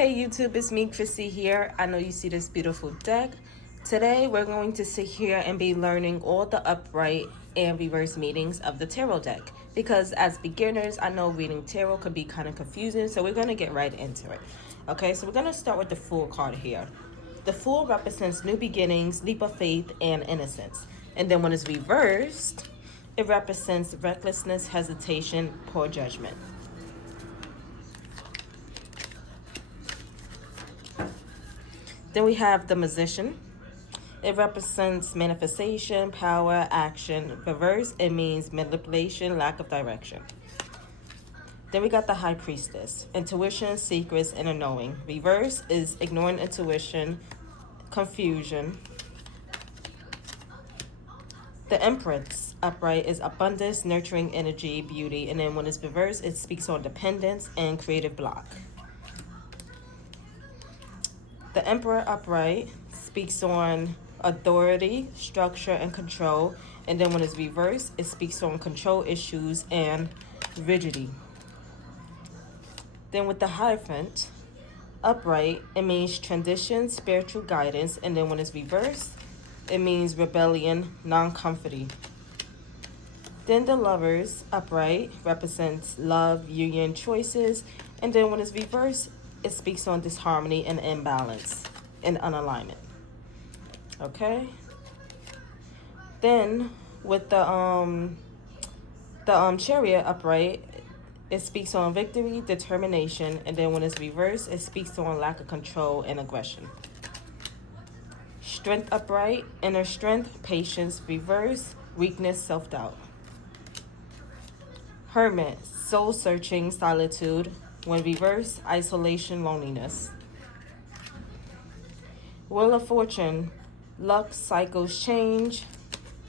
Hey YouTube, it's me, Chrissy here. I know you see this beautiful deck. Today we're going to sit here and be learning all the upright and reverse meanings of the tarot deck. Because as beginners, I know reading tarot could be kind of confusing, so we're going to get right into it. Okay, so we're going to start with the Fool card here. The Fool represents new beginnings, leap of faith, and innocence. And then when it's reversed, it represents recklessness, hesitation, poor judgment. Then we have the Magician. It represents manifestation, power, action. Reverse, it means manipulation, lack of direction. Then we got the High Priestess. Intuition, secrets, inner knowing. Reverse is ignoring intuition, confusion. The Empress upright is abundance, nurturing energy, beauty. And then when it's reversed, it speaks on dependence and creative block. The Emperor upright speaks on authority, structure, and control. And then when it's reversed, it speaks on control issues and rigidity. Then with the Hierophant upright, it means transition, spiritual guidance. And then when it's reversed, it means rebellion, non-comforting. Then the Lovers upright represents love, union, choices. And then when it's reversed, it speaks on disharmony and imbalance and unalignment. Okay. Then with the Chariot upright, it speaks on victory, determination, and then when it's reversed, it speaks on lack of control and aggression. Strength upright, inner strength, patience. Reverse, weakness, self-doubt. Hermit, soul searching, solitude. When reversed, isolation, loneliness. Wheel of Fortune, luck, cycles, change.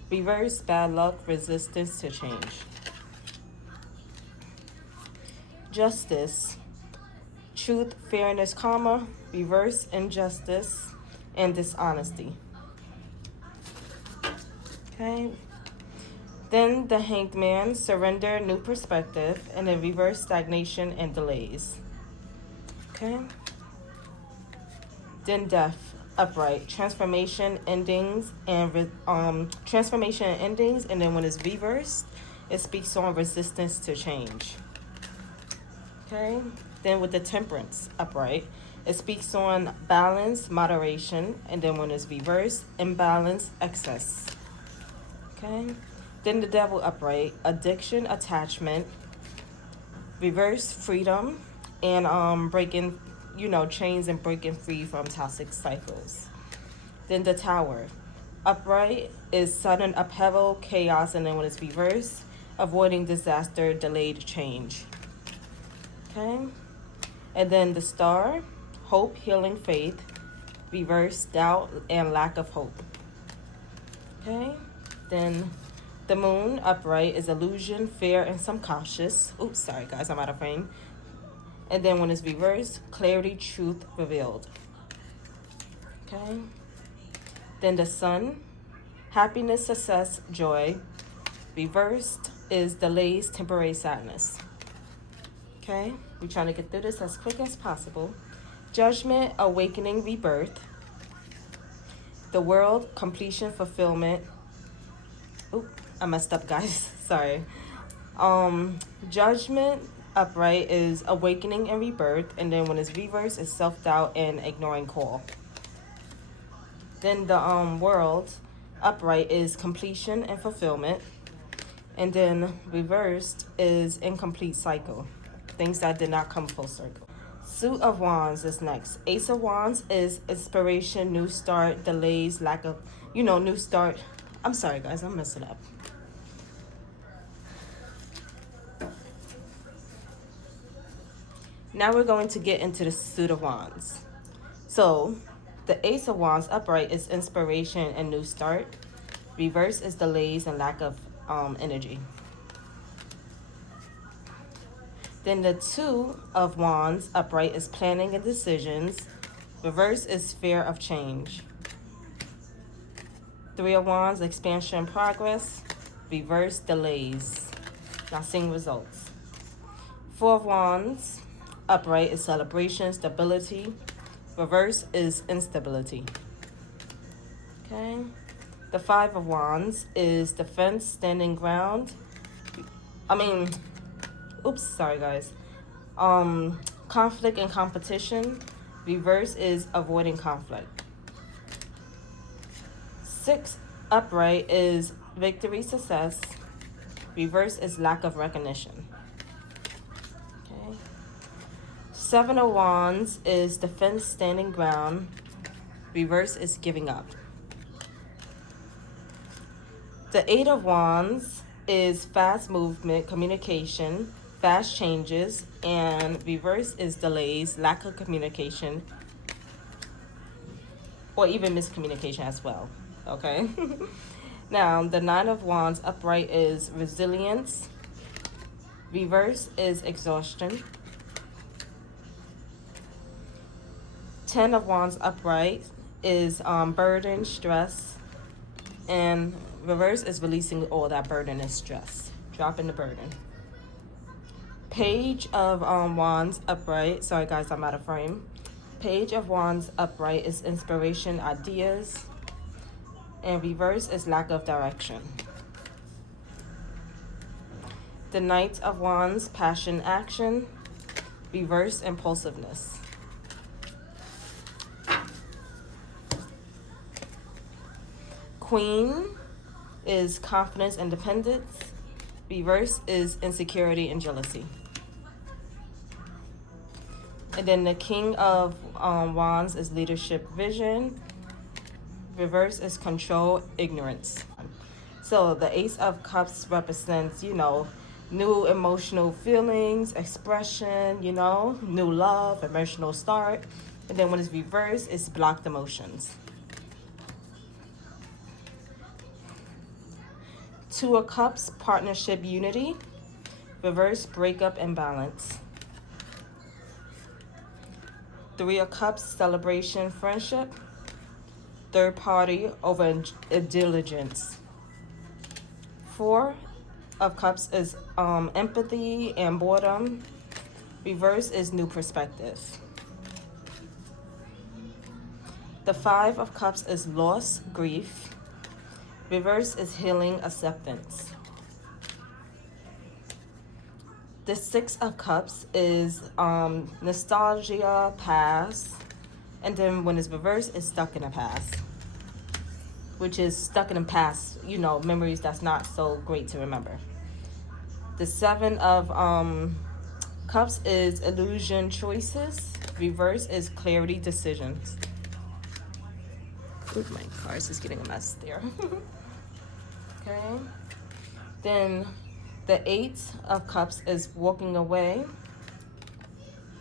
Reverse, bad luck, resistance to change. Justice, truth, fairness, karma. Reverse, injustice and dishonesty. Okay. Then the Hanged Man, surrender, new perspective, and then reverse, stagnation and delays. Okay. Then Death upright, transformation, endings, and transformation and endings. And then when it's reversed, it speaks on resistance to change. Okay. Then with the Temperance upright, it speaks on balance, moderation, and then when it's reversed, imbalance, excess. Okay. Then the Devil upright, addiction, attachment. Reverse, freedom, and breaking, chains and breaking free from toxic cycles. Then the Tower upright is sudden upheaval, chaos, and then when it's reversed, avoiding disaster, delayed change. Okay. And then the Star, hope, healing, faith. Reverse, doubt, and lack of hope. Okay. Then the Moon upright is illusion, fear, and some cautious. Oops, sorry guys, I'm out of frame. And then when it's reversed, clarity, truth revealed. Okay. Then the Sun, happiness, success, joy. Reversed is delays, temporary sadness. Okay. We're trying to get through this as quick as possible. Judgment, awakening, rebirth. The World, completion, fulfillment. Oop, I messed up, guys. Sorry. Judgment upright is awakening and rebirth, and then when it's reversed, it's self-doubt and ignoring call. Then the World upright is completion and fulfillment, and then reversed is incomplete cycle, things that did not come full circle. Suit of Wands is next. Ace of Wands is inspiration, new start, delays, lack of, new start. I'm sorry, guys, I'm messing up. Now we're going to get into the Suit of Wands. So the Ace of Wands upright is inspiration and new start. Reverse is delays and lack of energy. Then the Two of Wands upright is planning and decisions. Reverse is fear of change. Three of Wands, expansion and progress. Reverse, delays, not seeing results. Four of Wands upright is celebration, stability. Reverse is instability. Okay. The Five of Wands is defense, standing ground. Sorry guys. Conflict and competition. Reverse is avoiding conflict. 6 upright is victory, success. Reverse is lack of recognition. Okay. 7 of Wands is defense, standing ground. Reverse is giving up. The 8 of Wands is fast movement, communication, fast changes, and reverse is delays, lack of communication, or even miscommunication as well. Okay. Now, the 9 of Wands upright is resilience. Reverse is exhaustion. 10 of Wands upright is burden, stress. And reverse is releasing all that burden and stress. Dropping the burden. Page of Wands upright. Sorry guys, I'm out of frame. Page of Wands upright is inspiration, ideas. And reverse is lack of direction. The Knight of Wands, passion, action. Reverse, impulsiveness. Queen is confidence, independence. Reverse is insecurity and jealousy. And then the King of Wands is leadership, vision. Reverse is control, ignorance. So the Ace of Cups represents, new emotional feelings, expression, new love, emotional start. And then when it's reversed, it's blocked emotions. 2 of Cups, partnership, unity. Reverse, breakup, and balance. 3 of Cups, celebration, friendship. Third party, over diligence. 4 of Cups is empathy and boredom. Reverse is new perspective. The 5 of Cups is loss, grief. Reverse is healing, acceptance. The 6 of Cups is nostalgia, past. And then when it's reversed, it's stuck in the past. Which is stuck in the past, memories that's not so great to remember. The 7 of Cups is illusion, choices. Reverse is clarity, decisions. Ooh, my cards is getting a mess there. Okay. Then the 8 of Cups is walking away.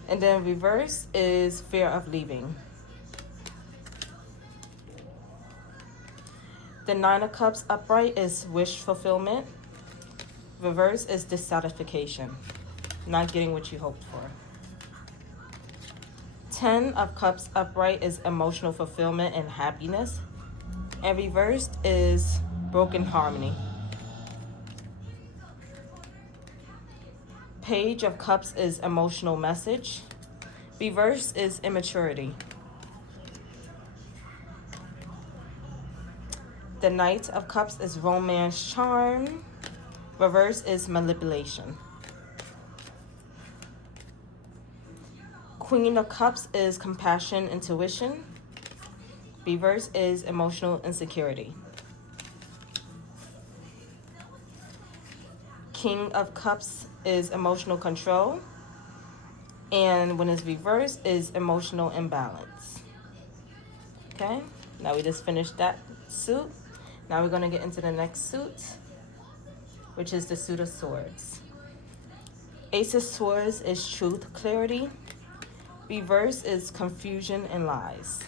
And then reverse is fear of leaving. The 9 of Cups upright is wish fulfillment. Reverse is dissatisfaction, not getting what you hoped for. 10 of Cups upright is emotional fulfillment and happiness. And reversed is broken harmony. Page of Cups is emotional message. Reverse is immaturity. The Knight of Cups is romance, charm. Reverse is manipulation. Queen of Cups is compassion, intuition. Reverse is emotional insecurity. King of Cups is emotional control. And when it's reversed, is emotional imbalance. Okay, now we just finished that suit. Now we're going to get into the next suit, which is the Suit of Swords. Ace of Swords is truth, clarity. Reverse is confusion and lies.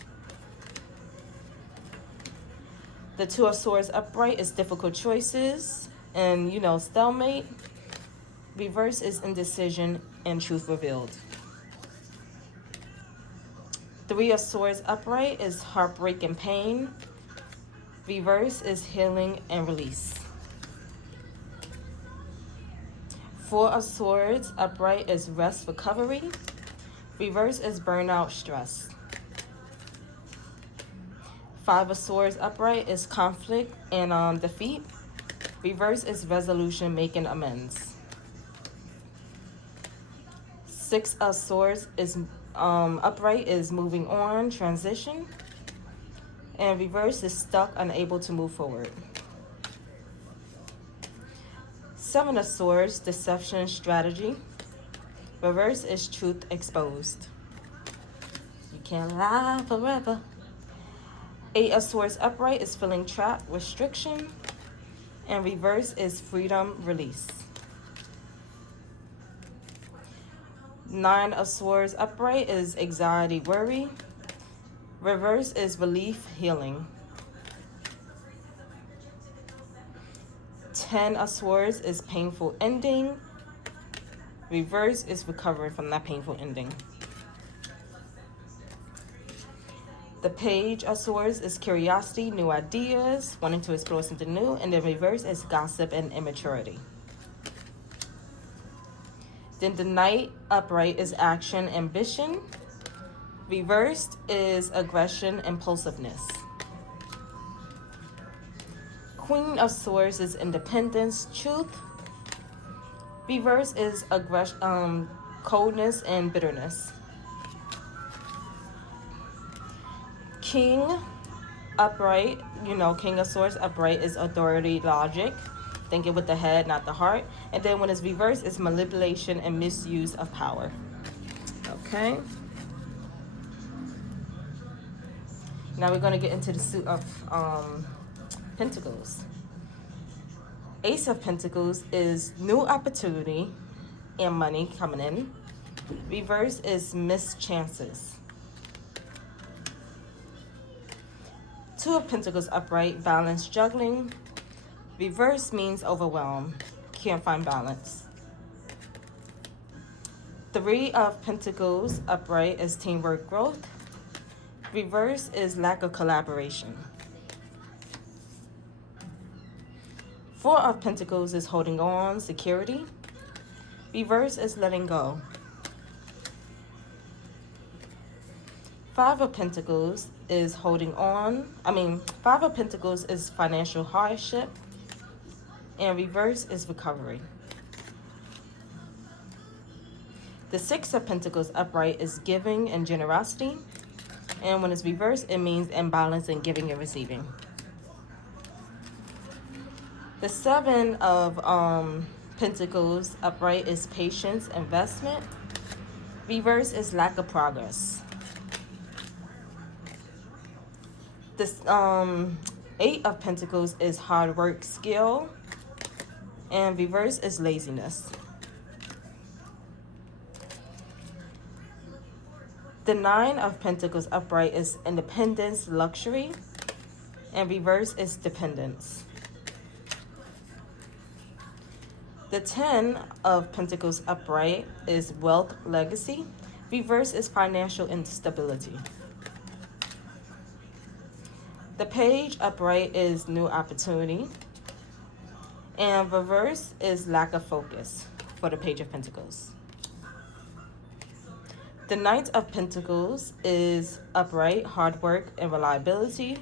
The Two of Swords upright is difficult choices and, stalemate. Reverse is indecision and truth revealed. 3 of Swords upright is heartbreak and pain. Reverse is healing and release. 4 of Swords upright is rest, recovery. Reverse is burnout, stress. Five of Swords upright is conflict and defeat. Reverse is resolution, making amends. Six of Swords is upright is moving on, transition. And reverse is stuck, unable to move forward. Seven of Swords, deception, strategy. Reverse is truth exposed. You can't lie forever. Eight of Swords upright is feeling trapped, restriction. And reverse is freedom, release. Nine of Swords upright is anxiety, worry. Reverse is relief, healing. 10 of Swords is painful ending. Reverse is recovering from that painful ending. The Page of Swords is curiosity, new ideas, wanting to explore something new. And the reverse is gossip and immaturity. Then the Knight upright is action, ambition. Reversed is aggression, impulsiveness. Queen of Swords is independence, truth. Reverse is aggression, coldness, and bitterness. King upright, King of Swords upright is authority, logic. Thinking with the head, not the heart. And then when it's reversed, it's manipulation and misuse of power. Okay. Now we're going to get into the suit of Pentacles. Ace of Pentacles is new opportunity and money coming in. Reverse is missed chances. Two of Pentacles upright, balance, juggling. Reverse means overwhelm, can't find balance. Three of Pentacles upright is teamwork, growth. Reverse is lack of collaboration. Four of Pentacles is holding on, security. Reverse is letting go. Five of Pentacles is holding on. Five of Pentacles is financial hardship. And reverse is recovery. The Six of Pentacles upright is giving and generosity. And when it's reversed, it means imbalance in giving and receiving. The Seven of Pentacles upright is patience, investment. Reverse is lack of progress. This Eight of Pentacles is hard work, skill. And reverse is laziness. The Nine of Pentacles upright is independence, luxury. And reverse is dependence. The Ten of Pentacles upright is wealth, legacy. Reverse is financial instability. The Page upright is new opportunity. And reverse is lack of focus for the Page of Pentacles. The Knight of Pentacles is upright, hard work, and reliability.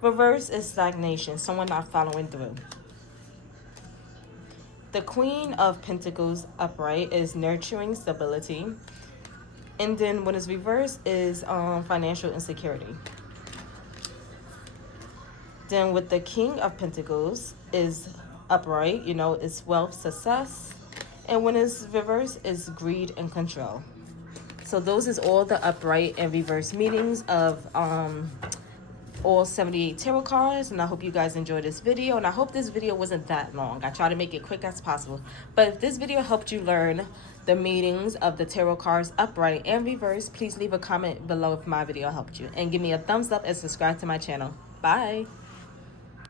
Reverse is stagnation, someone not following through. The Queen of Pentacles upright is nurturing, stability. And then when it's reversed is financial insecurity. Then with the King of Pentacles is upright, it's wealth, success. And when it's reversed, it's greed and control. So those is all the upright and reverse meanings of all 78 tarot cards. And I hope you guys enjoyed this video. And I hope this video wasn't that long. I try to make it quick as possible. But if this video helped you learn the meanings of the tarot cards upright and reverse, please leave a comment below if my video helped you. And give me a thumbs up and subscribe to my channel. Bye.